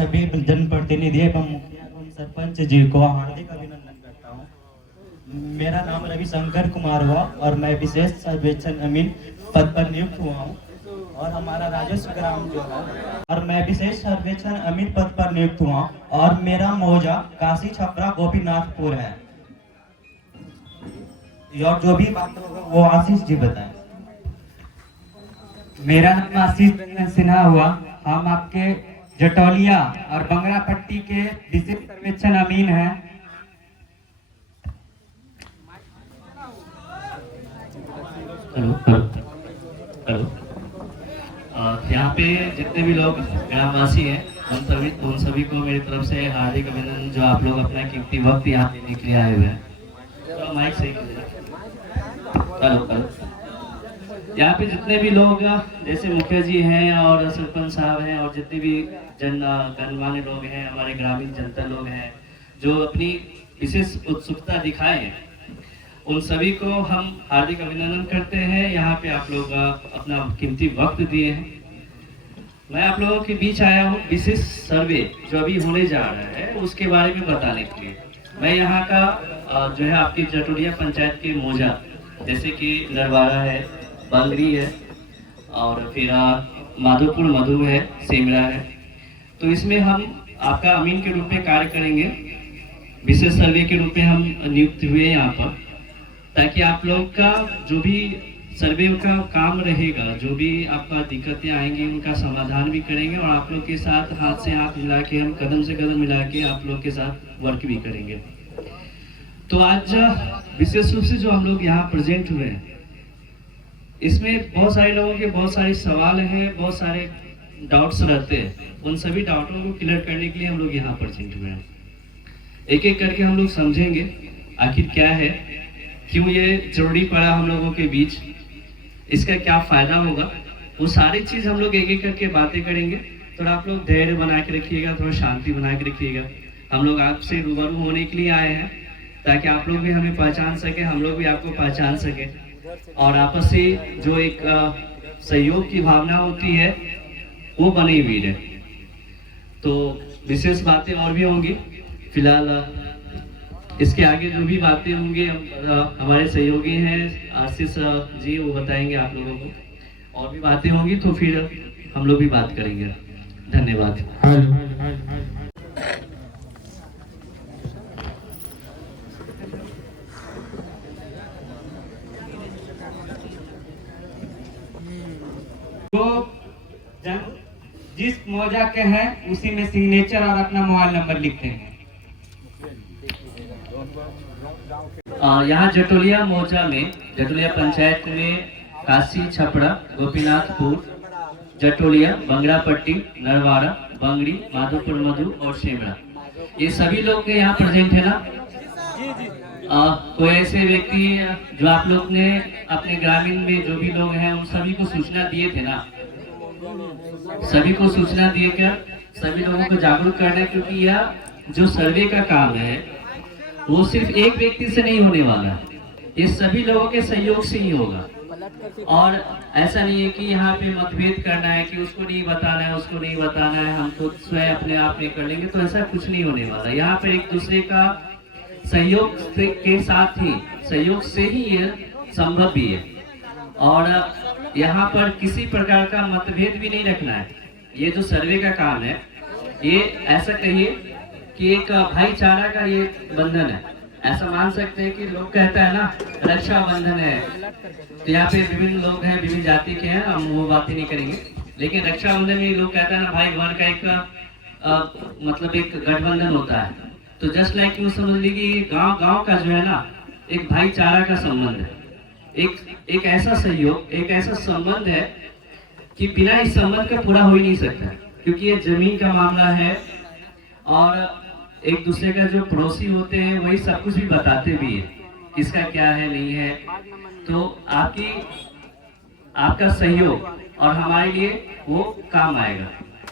सभी जनप्रतिनिधि एवं मुखिया एवं सरपंच जी को हार्दिक अभिनंदन करता हूँ। मेरा नाम रविशंकर कुमार हुआ और मैं विशेष सर्वेक्षण अमीन पद पर नियुक्त हुआ हूँ। और हमारा राजस्व ग्राम जो है, और मैं विशेष सर्वेक्षण अमीन पद पर नियुक्त हुआ और मेरा मौजा काशी छपरा गोपीनाथपुर है। और जो भी बात होगा वो आशीष जी बताएं। मेरा नाम आशीष रंजन सिन्हा हुआ। हम आपके जटौलिया और बंगरा पट्टी के विशेष सर्वेक्षण अमीन हैं। Hello hello hello. यहाँ पे जितने भी लोग ग्रामवासी हैं उन सभी को मेरी तरफ से हार्दिक अभिनंदन, जो आप लोग अपना कीमती वक्त यहाँ देने के लिए आए हुए हैं। तो माइक सही हेलो हेलो। यहाँ पे जितने भी लोग जैसे मुखिया जी हैं और सरपंच साहब हैं और जितने भी गणमान्य लोग हैं, हमारे ग्रामीण जनता लोग हैं जो अपनी विशेष उत्सुकता दिखाए हैं, उन सभी को हम हार्दिक अभिनंदन करते हैं। यहाँ पे आप लोग अपना कीमती वक्त दिए हैं। मैं आप लोगों के बीच आया हूँ विशेष सर्वे जो अभी होने जा रहा है उसके बारे में बताने के लिए। मैं यहाँ का जो है आपकी जटोलिया पंचायत के मौजा जैसे कि नरवाड़ा है, बंगरी है और फिर माधोपुर मधु है, सेमड़ा है, तो इसमें हम आपका अमीन के रूप में कार्य करेंगे। विशेष सर्वे के रूप में हम नियुक्त हुए यहाँ पर, ताकि आप लोग का जो भी सर्वे का काम रहेगा, जो भी आपका दिक्कतें आएंगी उनका समाधान भी करेंगे और आप लोग के साथ हाथ से हाथ मिला के, हम कदम से कदम मिला के आप लोग के साथ वर्क भी करेंगे। तो आज विशेष रूप से जो हम लोग यहाँ प्रेजेंट हुए हैं, इसमें बहुत सारे लोगों के बहुत सारे सवाल हैं, बहुत सारे डाउट्स रहते हैं। उन सभी डाउटों को क्लियर करने के लिए हम लोग यहाँ प्रेजेंट हुए हैं। एक एक करके हम लोग समझेंगे आखिर क्या है, क्यों ये जरूरी पड़ा हम लोगों के बीच, इसका क्या फायदा होगा, वो सारी चीज हम लोग एक एक करके बातें करेंगे। थोड़ा आप लोग धैर्य बना के रखिएगा, थोड़ा शांति बना के रखिएगा। हम लोग आपसे रूबरू होने के लिए आए हैं ताकि आप लोग भी हमें पहचान सके, हम लोग भी आपको पहचान सके और आपस से जो एक सहयोग की भावना होती है वो बनी हुई रहे। तो विशेष बातें और भी होंगी। फिलहाल इसके आगे जो भी बातें होंगी हमारे सहयोगी हैं आशीष जी, वो बताएंगे आप लोगों को। और भी बातें होंगी तो फिर हम लोग भी बात करेंगे। धन्यवाद। तो जिस मौजा के हैं उसी में सिग्नेचर और अपना मोबाइल नंबर लिखते हैं। यहाँ जटोलिया मौजा में, जटोलिया पंचायत में काशी छपरा गोपीनाथपुर, जटोलिया बंगरा पट्टी, नरवाड़ा, बंगड़ी, माधोपुर मधु और सेमड़ा, ये सभी लोग यहाँ प्रेजेंट है ना। कोई ऐसे व्यक्ति जो आप लोग ने अपने ग्रामीण में जो भी लोग हैं उन सभी को सूचना दिए थे ना, सभी को सूचना दिए क्या, सभी लोगों को जागरूक करना है, क्योंकि यह जो सर्वे का काम है वो सिर्फ एक व्यक्ति से नहीं होने वाला है, ये सभी लोगों के सहयोग से ही होगा। और ऐसा नहीं है कि यहाँ पे मतभेद करना है कि उसको नहीं बताना है, उसको नहीं बताना है, हम खुद स्वयं अपने आप में कर लेंगे, तो ऐसा कुछ नहीं होने वाला। यहाँ पे एक दूसरे का सहयोग के साथ ही, सहयोग से ही यह संभव भी है। और यहाँ पर किसी प्रकार का मतभेद भी नहीं रखना है। ये जो सर्वे का काम है, ये ऐसा कहिए कि एक भाईचारा का ये बंधन है। ऐसा मान सकते हैं कि लोग कहता है ना रक्षा बंधन है, तो यहाँ पे विभिन्न लोग हैं, विभिन्न जाति के हैं, हम वो बातें नहीं करेंगे, लेकिन रक्षा बंधन में लोग कहता है ना भाई बहन का एक मतलब एक गठबंधन होता है। तो जस्ट लाइक यू समझ लीजिए गांव का जो है ना एक भाईचारा का संबंध है, एक ऐसा सहयोग, एक ऐसा संबंध है कि बिना इस संबंध के पूरा हो ही नहीं सकता, क्योंकि ये जमीन का मामला है और एक दूसरे का जो पड़ोसी होते हैं वही सब कुछ भी बताते भी है, किसका क्या है नहीं है। तो आपका सहयोग और हमारे लिए वो काम आएगा।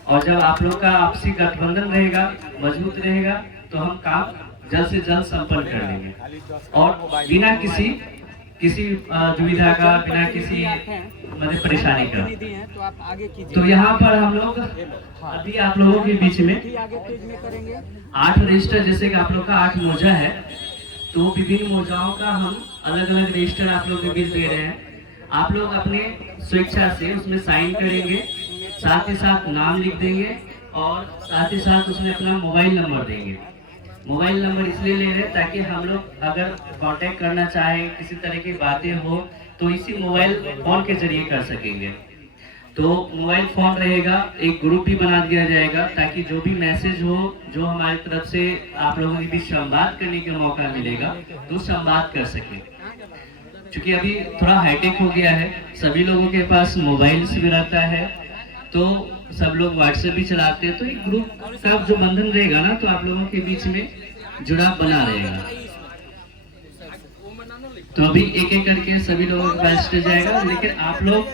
और जब आप लोग का आपसी गठबंधन रहेगा, मजबूत रहेगा, तो हम काम जल्द से जल्द संपन्न कर लेंगे और बिना किसी किसी दुविधा का, बिना किसी मतलब परेशानी का। तो आप आगे कीजिए। तो यहाँ पर हम लोग अभी आप लोगों के बीच में आगे पेज में करेंगे। 8 रजिस्टर, जैसे कि आप लोग का 8 मोजा है, तो विभिन्न मोजाओं का हम अलग अलग रजिस्टर आप लोग के बीच दे रहे हैं। आप लोग अपने स्वेच्छा से उसमें साइन करेंगे, साथ ही साथ नाम लिख देंगे और साथ ही साथ उसमें अपना मोबाइल नंबर देंगे। मोबाइल नंबर इसलिए ले रहे हैं ताकि हम लोग अगर कांटेक्ट करना चाहें, किसी तरह की बातें हो, तो इसी मोबाइल फोन के जरिए कर सकेंगे। तो मोबाइल फोन रहेगा, एक ग्रुप भी बना दिया जाएगा ताकि जो भी मैसेज हो, जो हमारी तरफ से आप लोगों के बीच संवाद करने का मौका मिलेगा तो संवाद कर सके। क्योंकि अभी थोड़ा हाईटेक हो गया है, सभी लोगों के पास मोबाइल्स भी रहता है, तो सब लोग व्हाट्सएप भी चलाते हैं, तो एक ग्रुप का जो बंधन रहेगा ना, तो आप लोगों के बीच में जुड़ाव बना रहेगा। तो अभी एक एक करके सभी लोगों के पास जाएगा, लेकिन आप लोग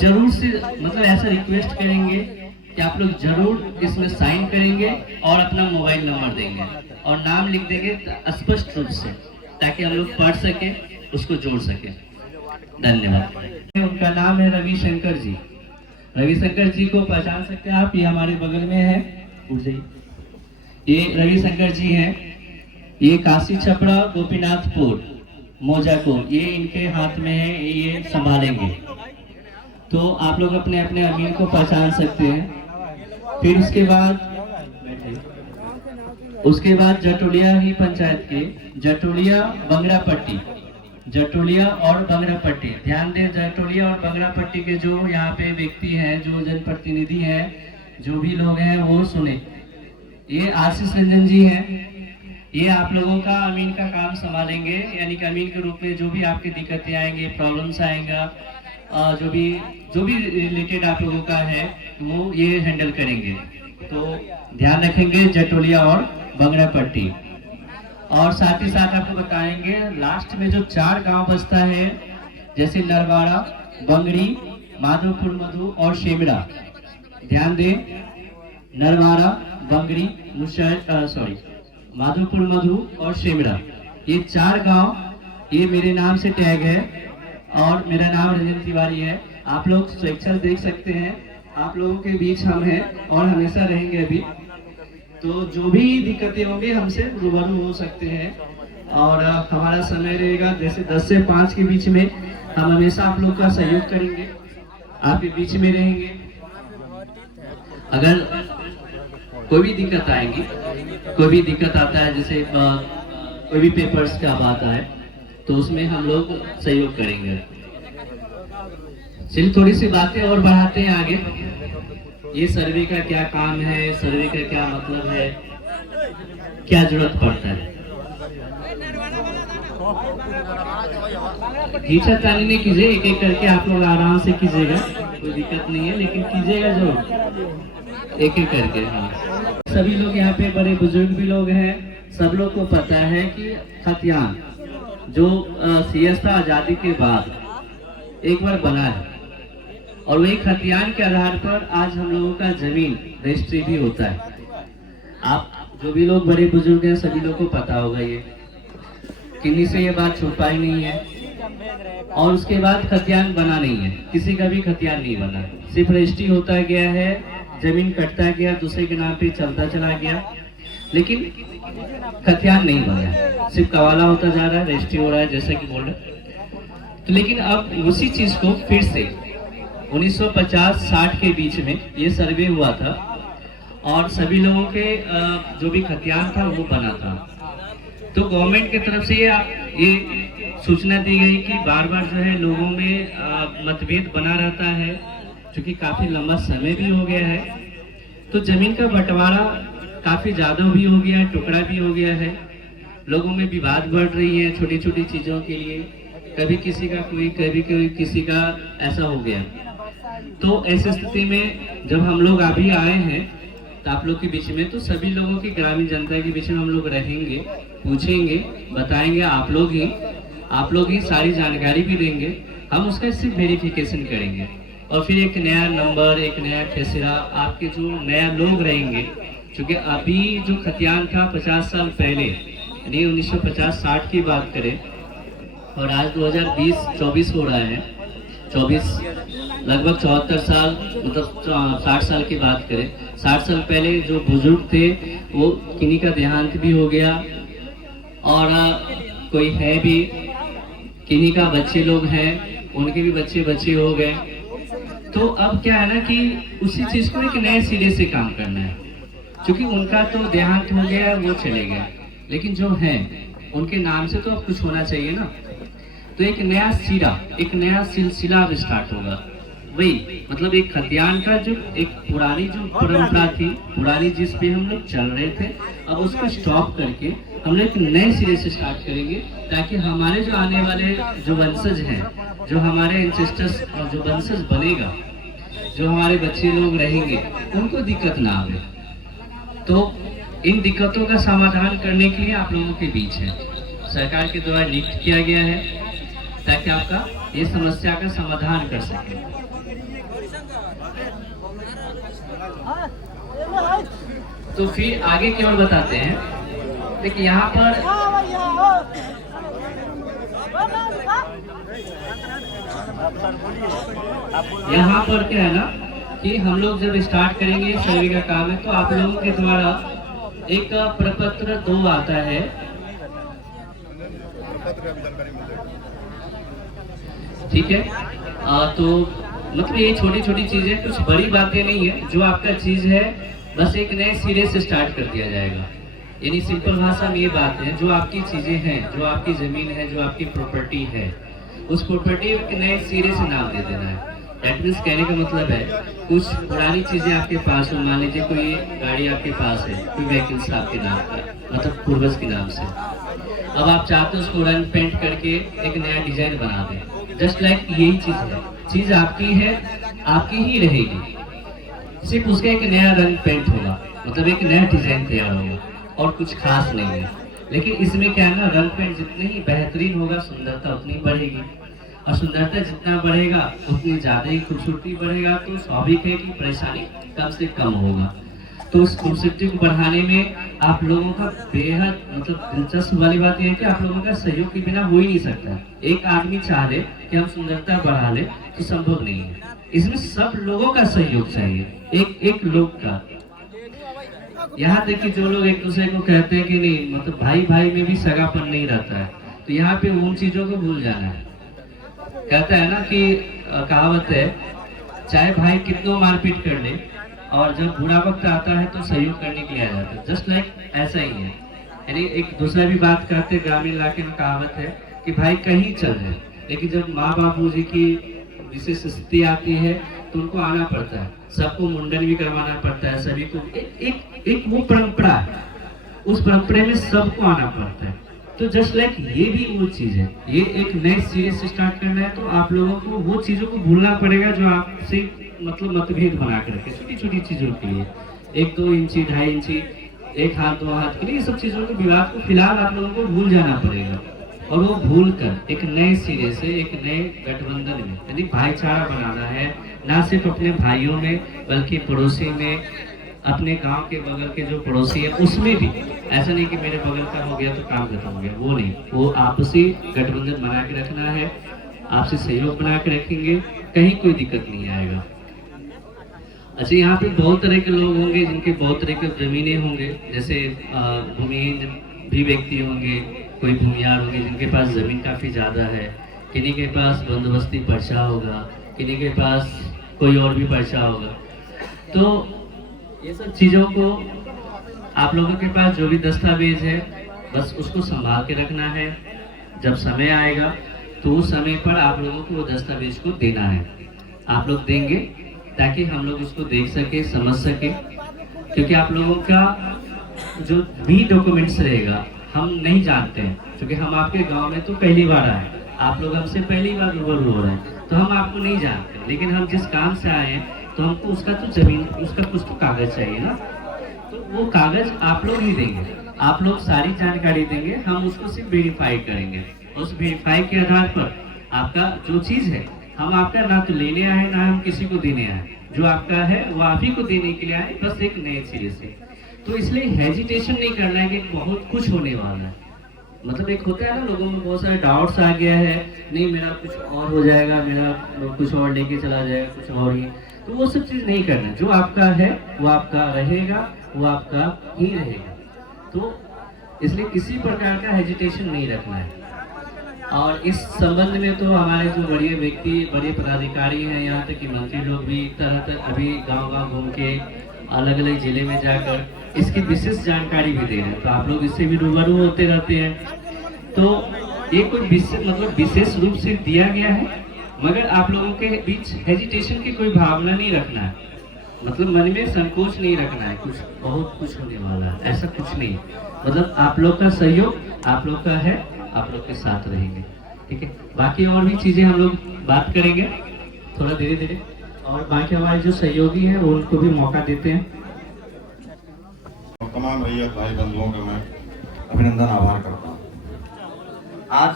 जरूर से मतलब ऐसा रिक्वेस्ट करेंगे कि आप लोग जरूर इसमें साइन करेंगे और अपना मोबाइल नंबर देंगे और नाम लिख देंगे स्पष्ट रूप से, ताकि हम लोग पढ़ सके, उसको जोड़ सके। धन्यवाद। उनका नाम है रविशंकर जी। रविशंकर जी को पहचान सकते हैं आप, ये हमारे बगल में है, ये रविशंकर जी हैं। ये काशी छपड़ा गोपीनाथपुर मोजाकोर, ये इनके हाथ में है, ये संभालेंगे। तो आप लोग अपने अपने अमीन को पहचान सकते हैं। फिर उसके बाद जटोलिया ही पंचायत के जटोलिया बंगरा पट्टी, जटोलिया और बंगरा पट्टी, ध्यान दें, जटोलिया और बंगरा पट्टी के जो यहाँ पे व्यक्ति हैं, जो जनप्रतिनिधि हैं, जो भी लोग हैं वो सुने। ये आशीष रंजन जी हैं, ये आप लोगों का अमीन का काम संभालेंगे, यानी कि अमीन के रूप में जो भी आपकी दिक्कतें आएंगे, प्रॉब्लम्स आएंगा, जो भी रिलेटेड आप लोगों का है वो ये हैंडल करेंगे। तो ध्यान रखेंगे जटोलिया और बंगरा पट्टी। और साथ ही साथ आपको बताएंगे लास्ट में जो 4 गांव बसता है, जैसे नरवाड़ा, बंगड़ी, माधोपुर मधु और शेमड़ा। ध्यान दें, नरवाड़ा, बंगड़ी, माधोपुर मधु और शेमड़ा, ये 4 गांव ये मेरे नाम से टैग है और मेरा नाम रंजन तिवारी है। आप लोग स्वेच्छा देख सकते हैं, आप लोगों के बीच हम हैं और हमेशा रहेंगे अभी। तो जो भी दिक्कतें होंगी हमसे रूबरू हो सकते हैं और हमारा समय रहेगा जैसे 10 से 5 के बीच में। हम हमेशा आप लोग का सहयोग करेंगे, आपके बीच में रहेंगे। अगर कोई भी दिक्कत आएगी, कोई भी दिक्कत आता है, जैसे कोई भी पेपर्स का बात आए, तो उसमें हम लोग सहयोग करेंगे। चलिए थोड़ी सी बातें और बढ़ाते हैं आगे। ये सर्वे का क्या काम है, सर्वे का क्या मतलब है, क्या जरूरत पड़ता है। तानी नहीं कीजिए, एक एक करके आप लोग आराम से कीजिएगा, कोई दिक्कत नहीं है, लेकिन कीजिएगा जरूर एक एक करके। हाँ, सभी लोग यहाँ पे बड़े बुजुर्ग भी लोग हैं, सब लोग को पता है कि खतियान जो सीएस था आजादी के बाद एक बार बना है, और वही खतियान के आधार पर आज हम लोगों का जमीन रजिस्ट्री भी होता है। आप जो भी लोग बड़े बुजुर्ग हैं सभी लोग को पता होगा, ये किन्हीं से ये बात छुपाई नहीं है। और उसके बाद खतियान बना नहीं है, किसी का भी खतियान नहीं बना, सिर्फ रजिस्ट्री होता गया है, जमीन कटता गया, दूसरे के नाम पे चलता चला गया, लेकिन खतियान नहीं बना, सिर्फ कवाला होता जा रहा है, रजिस्ट्री हो रहा है जैसे कि बोल रहे। तो लेकिन अब उसी चीज को फिर से 1950-60 के बीच में ये सर्वे हुआ था और सभी लोगों के जो भी खतियान था वो बना था। तो गवर्नमेंट की तरफ से ये सूचना दी गई कि बार बार जो है लोगों में मतभेद बना रहता है, क्योंकि काफी लंबा समय भी हो गया है, तो जमीन का बंटवारा काफी ज्यादा भी हो गया है, टुकड़ा भी हो गया है, लोगों में विवाद बढ़ रही है छोटी छोटी चीजों के लिए, कभी किसी का कोई, कभी कोई किसी का, ऐसा हो गया। तो ऐसी स्थिति में जब हम लोग अभी आए हैं तो आप लोग के बीच में, तो सभी लोगों की, ग्रामीण जनता के बीच में हम लोग रहेंगे, पूछेंगे, बताएंगे, आप लोग ही सारी जानकारी भी देंगे, हम उसका सिर्फ वेरिफिकेशन करेंगे और फिर एक नया नंबर, एक नया खेसरा आपके जो नया लोग रहेंगे, क्योंकि अभी जो खतियान था 50 साल पहले, यानी 1950-60 की बात करें, और आज 2020-24 हो रहा है। 24 लगभग 74 साल, मतलब 60 साल की बात करें, 60 साल पहले जो बुजुर्ग थे वो किन्हीं का देहांत भी हो गया और कोई है भी, किन्हीं का बच्चे लोग हैं, उनके भी बच्चे बच्चे हो गए। तो अब क्या है ना कि उसी चीज को एक नए सिरे से काम करना है, क्योंकि उनका तो देहांत हो गया, वो चले गए, लेकिन जो है उनके नाम से तो अब कुछ होना चाहिए ना। तो एक नया सिरा, एक नया सिलसिला अब स्टार्ट होगा। वही मतलब एक खद्यान का जो एक पुरानी जो परंपरा थी, पुरानी जिस पे हम लोग चल रहे थे, अब उसको स्टॉप करके हम लोग एक नए सिरे से स्टार्ट करेंगे, ताकि हमारे जो आने वाले जो वंशज हैं, जो हमारे एंसेस्टर्स और जो वंशज बनेगा, जो हमारे बच्चे लोग रहेंगे, उनको दिक्कत ना आवे। तो इन दिक्कतों का समाधान करने के लिए आप लोगों के बीच है, सरकार के द्वारा नियुक्त किया गया है, ताकि आपका ये समस्या का समाधान कर सके। तो फिर आगे की ओर बताते हैं। देखिए यहाँ पर क्या है ना कि हम लोग जब स्टार्ट करेंगे सर्वे का काम है, तो आप लोगों के द्वारा एक प्रपत्र 2 आता है, ठीक है। तो मतलब ये छोटी छोटी चीजें, कुछ बड़ी बातें नहीं है। जो आपका चीज है बस एक नए सिरे से स्टार्ट कर दिया जाएगा। यानी सिंपल भाषा में ये बात है, जो आपकी चीजें हैं, जो आपकी जमीन है, जो आपकी प्रॉपर्टी है, उस प्रॉपर्टी के नए सिरे से नाम दे देना है। दैट मीन्स कहने का मतलब है, कुछ पुरानी चीजें आपके पास हो, मान लीजिए कोई गाड़ी आपके पास है, कोई व्हीकल्स आपके नाम का, मतलब पूर्वज के नाम से, अब आप चाहते हो उसको रंग पेंट करके एक नया डिजाइन बना दें। जस्ट लाइक यही चीज है, चीज आपकी है, आपकी ही रहेगी, सिर्फ उसका एक नया रंग पेंट होगा, मतलब एक नया डिजाइन तैयार होगा, और कुछ खास नहीं है। लेकिन इसमें क्या है ना, रंग पेंट जितने ही बेहतरीन होगा, सुंदरता उतनी बढ़ेगी, और सुंदरता जितना बढ़ेगा उतनी ज्यादा ही खूबसूरती बढ़ेगा। तो स्वाभाविक है कि परेशानी कम से कम होगा। तो उस खूबसूरती को बढ़ाने में आप लोगों का बेहद मतलब दिलचस्प वाली बात यह है कि आप लोगों का सहयोग के बिना हो ही नहीं सकता। एक आदमी चाह ले कि हम सुंदरता बढ़ा ले तो संभव नहीं है, इसमें सब लोगों का सहयोग चाहिए, एक एक लोग का। यहाँ तक कि जो लोग एक दूसरे को कहते हैं कि नहीं, मतलब भाई भाई में भी सगापन नहीं रहता है, तो यहाँ पे उन चीजों को भूल जाना है। कहता है ना कि कहावत है, चाहे भाई कितना मारपीट कर ले, और जब बुरा वक्त आता है तो सहयोग करने के लिए आ जाता है। जस्ट लाइक ऐसा ही है। यानी एक दूसरा भी बात करते हैं, ग्रामीण इलाके में कहावत है कि भाई कहीं चल रहे, लेकिन जब माँ बापू जी की विशेष स्थिति आती है तो उनको आना पड़ता है, सबको मुंडन भी करवाना पड़ता है, सभी को एक वो परंपरा है, उस परंपरा में सबको आना पड़ता है। तो जस्ट लाइक ये भी वो चीज है, ये एक नए सिरे से स्टार्ट करना है, तो आप लोगों को वो चीजों को भूलना पड़ेगा जो आपसे मतलब मतभेद बना कर रखे, छोटी छोटी चीजों के लिए, 1-2 इंची 2.5 इंची, 1 हाथ 2 हाथ के लिए, ये सब चीजों के विवाद को फिलहाल आप लोगों को भूल जाना पड़ेगा। और वो भूल कर एक नए सिरे से, एक नए गठबंधन में, यानी भाईचारा बनाना है, ना सिर्फ अपने भाइयों में बल्कि पड़ोसी में, अपने गांव के बगल के जो पड़ोसी है उसमें भी। ऐसा नहीं कि मेरे बगल का हो गया तो काम खत्म हो गया, वो नहीं, वो आपसी गठबंधन बना के रखना है, आपसे सहयोग बना के रखेंगे, कहीं कोई दिक्कत नहीं आएगा। अच्छा, यहाँ पे बहुत तरह के लोग होंगे जिनके बहुत तरह के जमीनें होंगे, जैसे भूमिहीन भी व्यक्ति होंगे, कोई भूमियार होंगे जिनके पास जमीन काफी ज्यादा है, किन्हीं के पास बंदोबस्ती पर्चा होगा, किन्हीं के पास कोई और भी पर्चा होगा। तो ये सब चीजों को आप लोगों के पास जो भी दस्तावेज है बस उसको संभाल के रखना है। जब समय आएगा तो उस समय पर आप लोगों को वो दस्तावेज को देना है, आप लोग देंगे ताकि हम लोग उसको देख सके, समझ सके, क्योंकि आप लोगों का जो भी डॉक्यूमेंट्स रहेगा हम नहीं जानते हैं, क्योंकि हम आपके गांव में तो पहली बार आए, आप लोग हमसे पहली बार रूबरू हो रहे हैं, तो हम आपको नहीं जानते। लेकिन हम जिस काम से आए हैं तो हमको उसका तो जमीन, उसका कुछ तो कागज चाहिए ना, तो वो कागज आप लोग ही देंगे, आप लोग सारी जानकारी देंगे, हम उसको सिर्फ वेरीफाई करेंगे। उस वेरीफाई के आधार पर आपका जो चीज है, हम आपका ना तो लेने आए ना हम किसी को देने आए, जो आपका है वो आप ही को देने के लिए आए, बस एक नए सिरे से। तो इसलिए हेजिटेशन नहीं करना है कि बहुत कुछ होने वाला है, मतलब एक होता है ना, लोगों में बहुत सारे डाउट्स आ गया है, नहीं मेरा कुछ और हो जाएगा, मेरा कुछ और लेके चला जाएगा, कुछ और ही। तो वो सब चीज़ नहीं करना, जो आपका है वो आपका रहेगा, वो आपका ही रहेगा। तो इसलिए किसी प्रकार का हेजिटेशन नहीं रखना है। और इस संबंध में तो हमारे जो बड़े व्यक्ति, बड़े पदाधिकारी हैं, यहाँ तक कि मंत्री लोग भी तरह अभी गांव-गांव घूम के अलग अलग जिले में जाकर इसकी विशेष जानकारी भी दे रहे हैं। तो आप लोग इससे भी रूबरू होते रहते हैं। तो ये कोई विशेष रूप से दिया गया है, मगर आप लोगों के बीच हेजिटेशन की कोई भावना नहीं रखना है, मतलब मन में संकोच नहीं रखना है, कुछ बहुत कुछ होने वाला है, ऐसा कुछ नहीं। मतलब आप लोग का सहयोग आप लोग का है, आप लोग के साथ रहेंगे, ठीक है। बाकी और भी चीज़ें हम लोग बात करेंगे थोड़ा धीरे धीरे, और बाकी हमारे जो सहयोगी हैं उनको भी मौका देते हैं। तमाम रैयत भाई बंधुओं का मैं अभिनंदन आभार करता हूँ। आज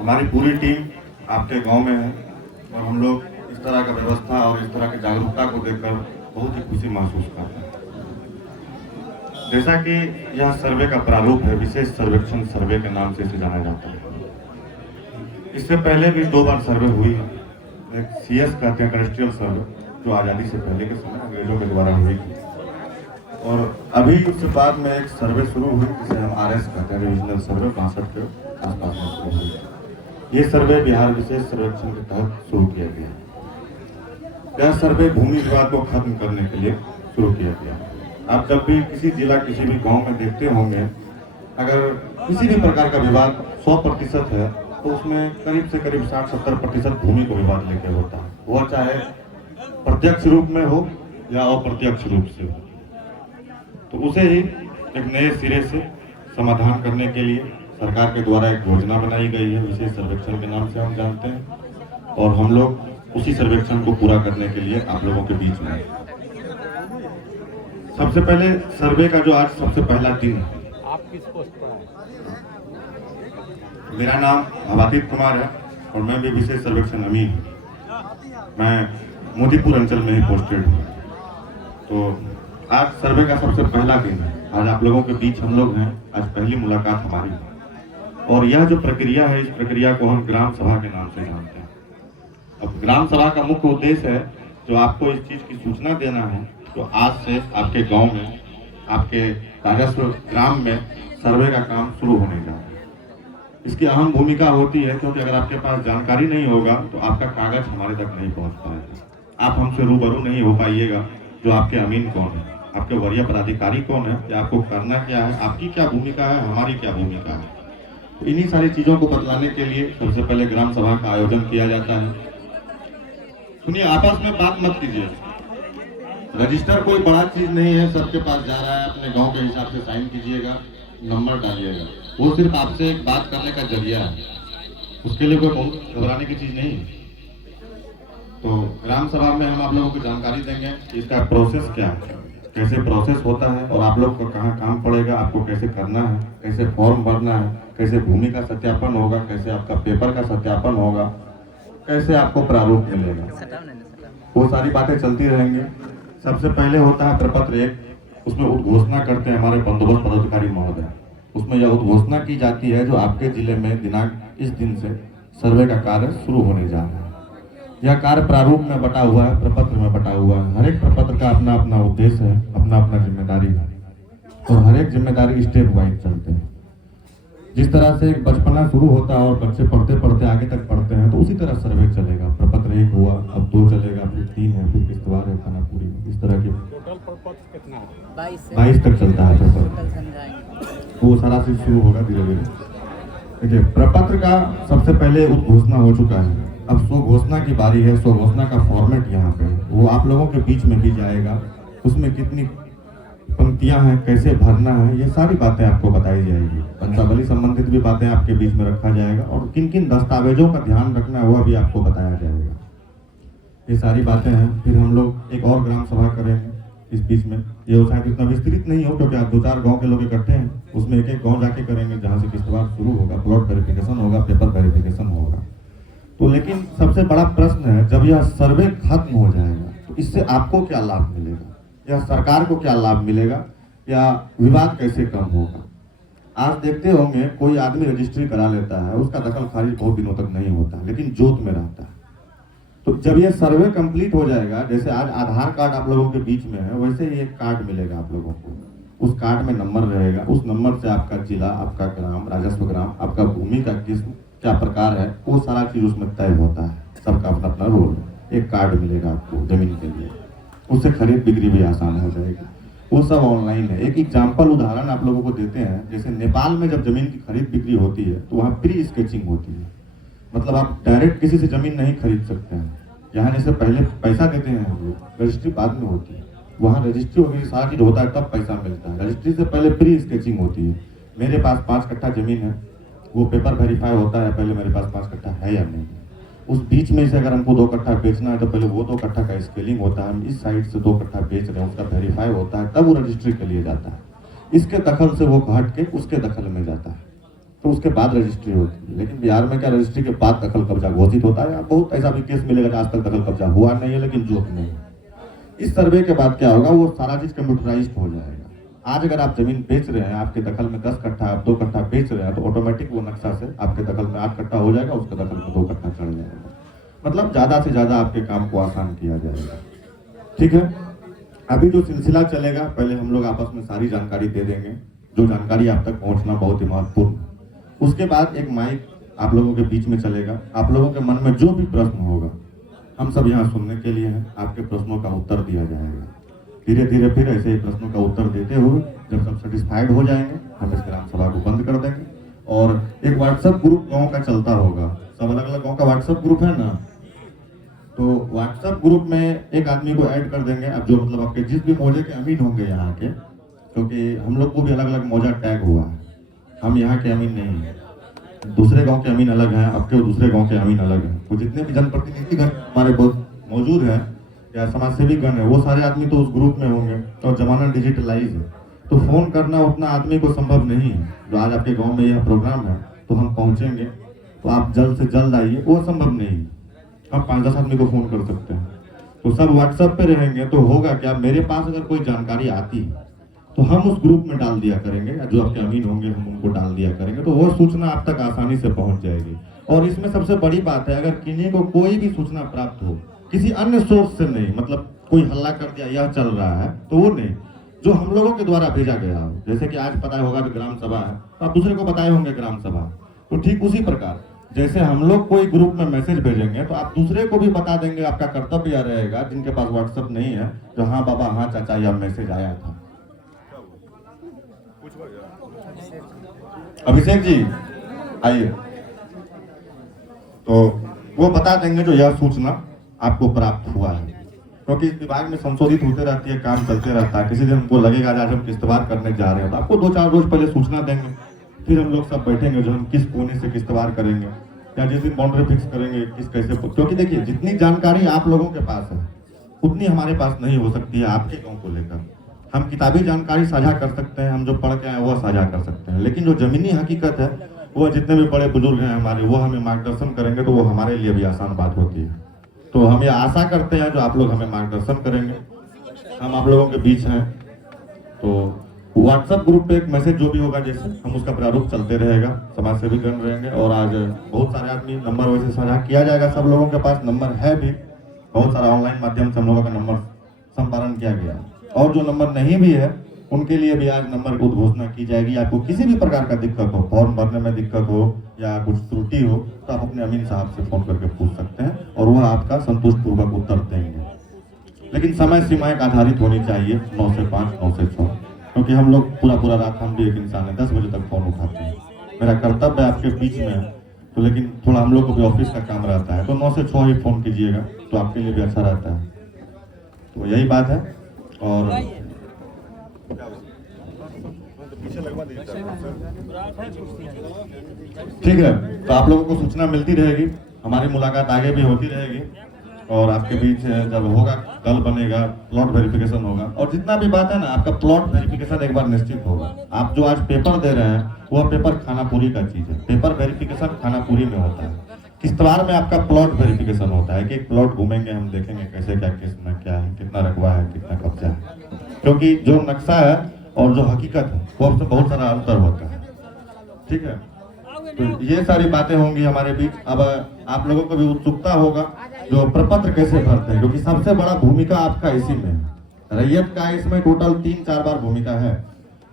हमारी पूरी टीम आपके गांव में है और हम लोग इस तरह का व्यवस्था और इस तरह की जागरूकता को देखकर बहुत ही खुशी महसूस करते हैं। जैसा कि यह सर्वे का प्रारूप है, विशेष सर्वेक्षण सर्वे के नाम से इसे जाना जाता है। इससे पहले भी 2 बार सर्वे हुई है। एक CS कहते हैं, टेरेस्ट्रियल सर्वे, जो आज़ादी से पहले के समय अंग्रेजों के द्वारा हुई थी, और अभी उसके बाद में एक सर्वे शुरू हुई जिसे हम RS कहते हैं, रीजनल सर्वे, 62 के आसपास में शुरू हुई। ये सर्वे बिहार विशेष सर्वेक्षण के तहत शुरू किया गया। यह सर्वे भूमि विवाद को खत्म करने के लिए शुरू किया गया। आप जब भी किसी जिला, किसी भी गांव में देखते होंगे, अगर किसी भी प्रकार का विवाद 100% है तो उसमें करीब से करीब 60-70% भूमि को विवाद लेकर होता है, वह चाहे प्रत्यक्ष रूप में हो या अप्रत्यक्ष रूप से हो। तो उसे ही एक नए सिरे से समाधान करने के लिए सरकार के द्वारा एक योजना बनाई गई है, विशेष सर्वेक्षण के नाम से हम जानते हैं, और हम लोग उसी सर्वेक्षण को पूरा करने के लिए आप लोगों के बीच में। सबसे पहले सर्वे का जो आज सबसे पहला दिन है, आप किस पोस्ट पर हैं? मेरा नाम अभातीत कुमार है और मैं भी विशेष सर्वेक्षण अमीन हूँ। मैं मोदीपुर अंचल में ही पोस्टेड हूँ। तो आज सर्वे का सबसे पहला दिन है। आज आप लोगों के बीच हम लोग हैं, आज पहली मुलाकात हमारी है। और यह जो प्रक्रिया है, इस प्रक्रिया को हम ग्राम सभा के नाम से जानते हैं। अब ग्राम सभा का मुख्य उद्देश्य है जो आपको इस चीज की सूचना देना है, तो आज से आपके गांव में, आपके राजस्व ग्राम में सर्वे का काम शुरू होने जा रहा है। इसकी अहम भूमिका होती है, क्योंकि अगर आपके पास जानकारी नहीं होगा तो आपका कागज हमारे तक नहीं पहुंच पाएगा। आप हमसे रूबरू नहीं हो पाइएगा जो आपके अमीन कौन है, आपके वरीय पदाधिकारी कौन है, या आपको करना क्या है, आपकी क्या भूमिका है, हमारी क्या भूमिका है। तो इन्हीं सारी चीजों को बतलाने के लिए सबसे पहले ग्राम सभा का आयोजन किया जाता है। सुनिए, आपस में बात मत कीजिए। रजिस्टर कोई बड़ा चीज नहीं है, सबके पास जा रहा है, अपने गांव के हिसाब से साइन कीजिएगा, नंबर डालिएगा। वो सिर्फ आपसे एक बात करने का जरिया है, उसके लिए कोई बहुत घबराने की चीज नहीं है। तो ग्राम सभा में हम आप लोगों को जानकारी देंगे कि इसका प्रोसेस क्या है, कैसे प्रोसेस होता है, और आप लोग को कहाँ काम पड़ेगा, आपको कैसे करना है, कैसे फॉर्म भरना है, कैसे भूमि का सत्यापन होगा, कैसे आपका पेपर का सत्यापन होगा, कैसे आपको प्रारूप मिलेगा, वो सारी बातें चलती रहेंगी। सबसे पहले होता है प्रपत्र 1, उसमें उद्घोषणा करते हैं हमारे बंदोबस्त पदाधिकारी महोदय। उसमें यह उद्घोषणा की जाती है जो आपके जिले में दिनांक इस दिन से सर्वे का कार्य शुरू होने जा रहा है। यह कार्य प्रारूप में बटा हुआ है, प्रपत्र में बटा हुआ है। हर एक प्रपत्र का अपना अपना उद्देश्य है, अपना अपना जिम्मेदारी है, और हर एक जिम्मेदारी स्टेप वाइज चलते हैं। जिस तरह से एक बचपना शुरू होता है और बच्चे पढ़ते पढ़ते आगे तक पढ़ते हैं, तो उसी तरह सर्वे चलेगा। प्रपत्र 1 हुआ, अब 2 चलेगा, फिर 3 है, फिर किस्तवार है, खानापुरी, इस तरह की टोटल प्रपत्र कितना है? 22 तक चलता है प्रपत्र। वो सारा चीज शुरू होगा धीरे धीरे। देखिए, प्रपत्र का सबसे पहले उद्घोषणा हो चुका है, अब स्वघोषणा की बारी है। स्वघोषणा का फॉर्मेट यहाँ पे है, वो आप लोगों के बीच में भी जाएगा। उसमें कितनी पंक्तियां हैं, कैसे भरना है, ये सारी बातें आपको बताई जाएगी। वंशावली संबंधित भी बातें आपके बीच में रखा जाएगा, और किन किन दस्तावेजों का ध्यान रखना है वह भी आपको बताया जाएगा। ये सारी बातें हैं। फिर हम लोग एक और ग्राम सभा करेंगे इस बीच में। ये शायद इतना विस्तृत नहीं हो, क्योंकि आप 2-4 गाँव के लोग इकट्ठे हैं, उसमें एक एक गाँव जाके करेंगे जहाँ से किस्तवार शुरू होगा, प्लॉट वेरिफिकेशन होगा, पेपर वेरिफिकेशन होगा। तो लेकिन सबसे बड़ा प्रश्न है, जब यह सर्वे खत्म हो जाएगा तो इससे आपको क्या लाभ मिलेगा, या सरकार को क्या लाभ मिलेगा, या विवाद कैसे कम होगा। आज देखते होंगे कोई आदमी रजिस्ट्री करा लेता है, उसका दखल खारिज बहुत दिनों तक नहीं होता, लेकिन जोत में रहता है। तो जब ये सर्वे कंप्लीट हो जाएगा, जैसे आज आधार कार्ड आप लोगों के बीच में है, वैसे ही एक कार्ड मिलेगा आप लोगों को। उस कार्ड में नंबर रहेगा, उस नंबर से आपका जिला, आपका ग्राम, राजस्व ग्राम, आपका भूमि का किस्म क्या प्रकार है, वो सारा चीज उसमें तय होता है। सबका अपना अपना रोल है। एक कार्ड मिलेगा आपको जमीन के लिए, उससे खरीद बिक्री भी आसान हो जाएगी। वो सब ऑनलाइन है। एक एग्जाम्पल उदाहरण आप लोगों को देते हैं, जैसे नेपाल में जब जमीन की खरीद बिक्री होती है तो वहाँ प्री स्केचिंग होती है, मतलब आप डायरेक्ट किसी से जमीन नहीं खरीद सकते हैं। यहाँ जैसे पहले पैसा देते हैं हम लोग, रजिस्ट्री बाद में होती है, वहाँ रजिस्ट्री वगैरह सारा चीज होता है तब पैसा मिलता है। रजिस्ट्री से पहले प्री स्केचिंग होती है। मेरे पास 5 कट्ठा जमीन है, वो पेपर वेरीफाई होता है पहले मेरे पास 5 कट्ठा है या नहीं। उस बीच में से अगर हमको 2 कट्ठा बेचना है तो पहले वो 2 कट्ठा का स्केलिंग होता है, हम इस साइड से 2 कट्ठा बेच रहे हैं, उसका वेरीफाई होता है, तब वो रजिस्ट्री के लिए जाता है। इसके दखल से वो हट के उसके दखल में जाता है, तो उसके बाद रजिस्ट्री होती है। लेकिन बिहार में क्या रजिस्ट्री के बाद दखल कब्जा घोषित होता है? बहुत ऐसा भी केस मिलेगा आज तक दखल कब्जा हुआ नहीं है, लेकिन जोत नहीं है। इस सर्वे के बाद क्या होगा, वो सारा चीज कंप्यूटराइज्ड हो जाएगा। आज अगर आप जमीन बेच रहे हैं, आपके दखल में 10 कट्ठा, आप 2 कट्ठा बेच रहे हैं, तो ऑटोमेटिक वो नक्शा से आपके दखल में 8 कट्ठा हो जाएगा, उसके दखल में 2 कट्ठा चढ़ जाएगा। मतलब ज्यादा से ज्यादा आपके काम को आसान किया जाएगा। ठीक है, अभी जो सिलसिला चलेगा, पहले हम लोग आपस में सारी जानकारी दे देंगे, जो जानकारी आप तक पहुंचना बहुत ही महत्वपूर्ण है। उसके बाद एक माइक आप लोगों के बीच में चलेगा। आप लोगों के मन में जो भी प्रश्न होगा, हम सब यहाँ सुनने के लिए हैं, आपके प्रश्नों का उत्तर दिया जाएगा। धीरे धीरे फिर ऐसे ही प्रश्नों का उत्तर देते हुए जब सब सेटिस्फाइड हो जाएंगे, हम इस ग्राम सभा को बंद कर देंगे। और एक व्हाट्सएप ग्रुप गाँव का चलता होगा, सब अलग अलग गाँव का व्हाट्सएप ग्रुप है ना, तो व्हाट्सएप ग्रुप में एक आदमी को ऐड कर देंगे। अब जो मतलब आपके जिस भी मौजे के अमीन होंगे यहाँ के, क्योंकि हम लोग को भी अलग अलग मौजा टैग हुआ है, हम यहाँ के अमीन नहीं है, दूसरे गांव के अमीन अलग हैं, आपके दूसरे गांव के अमीन अलग हैं। तो जितने भी जनप्रतिनिधि गण हमारे बहुत मौजूद हैं या समाजसेवी गण है, वो सारे आदमी तो उस ग्रुप में होंगे। और जमाना डिजिटलाइज है, तो फोन करना उतना आदमी को संभव नहीं है। जो आज आपके गाँव में यह प्रोग्राम है, तो हम पहुँचेंगे तो आप जल्द से जल्द आइए, वो संभव नहीं है। हम 5-10 आदमी को फोन कर सकते हैं, तो सब व्हाट्सएप पे रहेंगे। तो होगा क्या, मेरे पास अगर कोई जानकारी आती है तो हम उस ग्रुप में डाल दिया करेंगे, जो आपके अमीन होंगे हम उनको डाल दिया करेंगे, तो वो सूचना आप तक आसानी से पहुंच जाएगी। और इसमें सबसे बड़ी बात है, अगर किन्हीं को कोई भी सूचना प्राप्त हो किसी अन्य सोर्स से नहीं, मतलब कोई हल्ला कर दिया यह चल रहा है, तो वो नहीं, जो हम लोगों के द्वारा भेजा गया हो। जैसे कि आज पता होगा कि ग्राम सभा है, तो आप दूसरे को बताए होंगे ग्राम सभा, तो ठीक उसी प्रकार जैसे हम लोग कोई ग्रुप में मैसेज भेजेंगे तो आप दूसरे को भी बता देंगे। आपका कर्तव्य यह रहेगा, जिनके पास व्हाट्सएप नहीं है, जो हाँ बाबा, हाँ चाचा, यह मैसेज आया था। अभिषेक जी आइए, तो वो बता देंगे जो यह सूचना आपको प्राप्त हुआ है, क्योंकि इस विभाग में संशोधित होते रहती है, काम चलते रहता है। किसी दिन हमको लगेगा आज हम किस्तवार करने जा रहे हैं, तो आपको 2-4 रोज पहले सूचना देंगे, फिर हम लोग सब बैठेंगे जो हम किस कोने से किस्तवार करेंगे, या जिस दिन बाउंड्री फिक्स करेंगे किस कैसे। क्योंकि देखिए, जितनी जानकारी आप लोगों के पास है उतनी हमारे पास नहीं हो सकती है आपके गाँव को लेकर। हम किताबी जानकारी साझा कर सकते हैं, हम जो पढ़ के आए वह साझा कर सकते हैं, लेकिन जो जमीनी हकीकत है, वो जितने भी बड़े बुजुर्ग हैं हमारे, वो हमें मार्गदर्शन करेंगे, तो वो हमारे लिए भी आसान बात होती है। तो हम ये आशा करते हैं जो आप लोग हमें मार्गदर्शन करेंगे, हम आप लोगों के बीच हैं। तो व्हाट्सएप ग्रुप पे एक मैसेज जो भी होगा, जैसे हम उसका प्रारूप चलते रहेगा, समाज सेवी गण रहेंगे। और आज बहुत सारे आदमी नंबर वैसे साझा किया जाएगा, सब लोगों के पास नंबर है भी, बहुत सारा ऑनलाइन माध्यम से हम लोगों का नंबर संपादन किया गया। और जो नंबर नहीं भी है उनके लिए भी आज नंबर की घोषणा की जाएगी। आपको किसी भी प्रकार का दिक्कत हो, फॉर्म भरने में दिक्कत हो या कुछ त्रुटि हो, तो आप अपने अमीन साहब से फोन करके पूछ सकते हैं और वह आपका संतुष्ट पूर्वक उत्तर देंगे। लेकिन समय सीमा एक आधारित होनी चाहिए, 9 से 5, 9 से 6, क्योंकि हम लोग पूरा रात, हम भी एक इंसान है, 10 बजे तक फोन उठाते हैं। मेरा कर्तव्य आपके बीच में है, तो लेकिन थोड़ा हम लोग को भी ऑफिस का काम रहता है, तो 9 से 6 ही फोन कीजिएगा, तो आपके लिए भी अच्छा रहता है। तो यही बात है। और ठीक है, तो आप लोगों को सूचना मिलती रहेगी, हमारी मुलाकात आगे भी होती रहेगी। और आपके बीच जब होगा, दल बनेगा, प्लॉट वेरिफिकेशन होगा, और जितना भी बात है ना, आपका प्लॉट वेरिफिकेशन एक बार निश्चित होगा। आप जो आज पेपर दे रहे हैं वह पेपर खानापुरी का चीज है, पेपर वेरिफिकेशन खानापुरी में होता है। किस्तवार में आपका प्लॉट वेरिफिकेशन होता है कि एक प्लॉट घूमेंगे, हम देखेंगे कैसे क्या किस्म क्या है, कितना रकबा है, कितना कब्जा है, क्योंकि जो नक्शा है और जो हकीकत है वो उसमें बहुत सारा अंतर होता है। ठीक है, तो ये सारी बातें होंगी हमारे बीच। अब आप लोगों को भी उत्सुकता होगा जो प्रपत्र कैसे भरते हैं, क्योंकि सबसे बड़ा भूमिका आपका इसी में है। रैयत का इसमें टोटल 3-4 बार भूमिका है।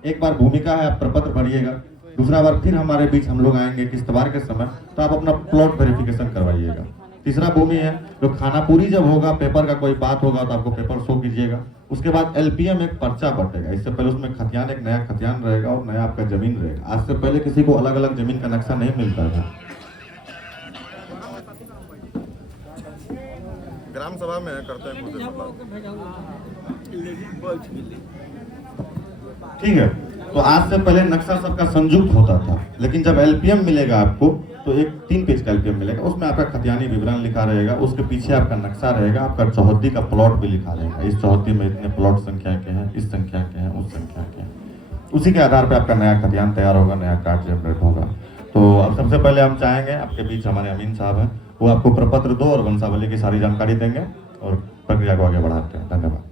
एक बार भूमिका है आप प्रपत्र भरिएगा, दूसरा बार फिर हमारे बीच हम लोग आएंगे किस्तवार के समय, तो आप अपना प्लॉट वेरिफिकेशन करवाइएगा। तीसरा भूमि है जो खाना पूरी जब होगा, पेपर का कोई बात होगा तो आपको पेपर शो कीजिएगा। उसके बाद एलपीएम एक पर्चा बटेगा, इससे पहले उसमें खतियान, एक नया खतियान रहेगा और नया आपका जमीन रहेगा। आज से पहले किसी को अलग अलग जमीन का नक्शा नहीं मिलता था। ग्राम सभा में करते हैं, ठीक है। तो आज से पहले नक्शा सबका संयुक्त होता था, लेकिन जब एलपीएम मिलेगा आपको तो एक 3 पेज का एलपीएम मिलेगा, उसमें आपका खतियानी विवरण लिखा रहेगा, उसके पीछे आपका नक्शा रहेगा, आपका चौहद्दी का प्लॉट भी लिखा रहेगा। इस चौहद्दी में इतने प्लॉट संख्या के हैं, इस संख्या के हैं, उस संख्या के हैं। उसी के आधार पर आपका नया खतियान तैयार होगा, नया कार्ड जनरेट होगा। तो अब सबसे पहले हम चाहेंगे आपके बीच हमारे अमीन साहब हैं, वो आपको प्रपत्र 2 और वंशावली की सारी जानकारी देंगे और प्रक्रिया को आगे बढ़ाते हैं। धन्यवाद।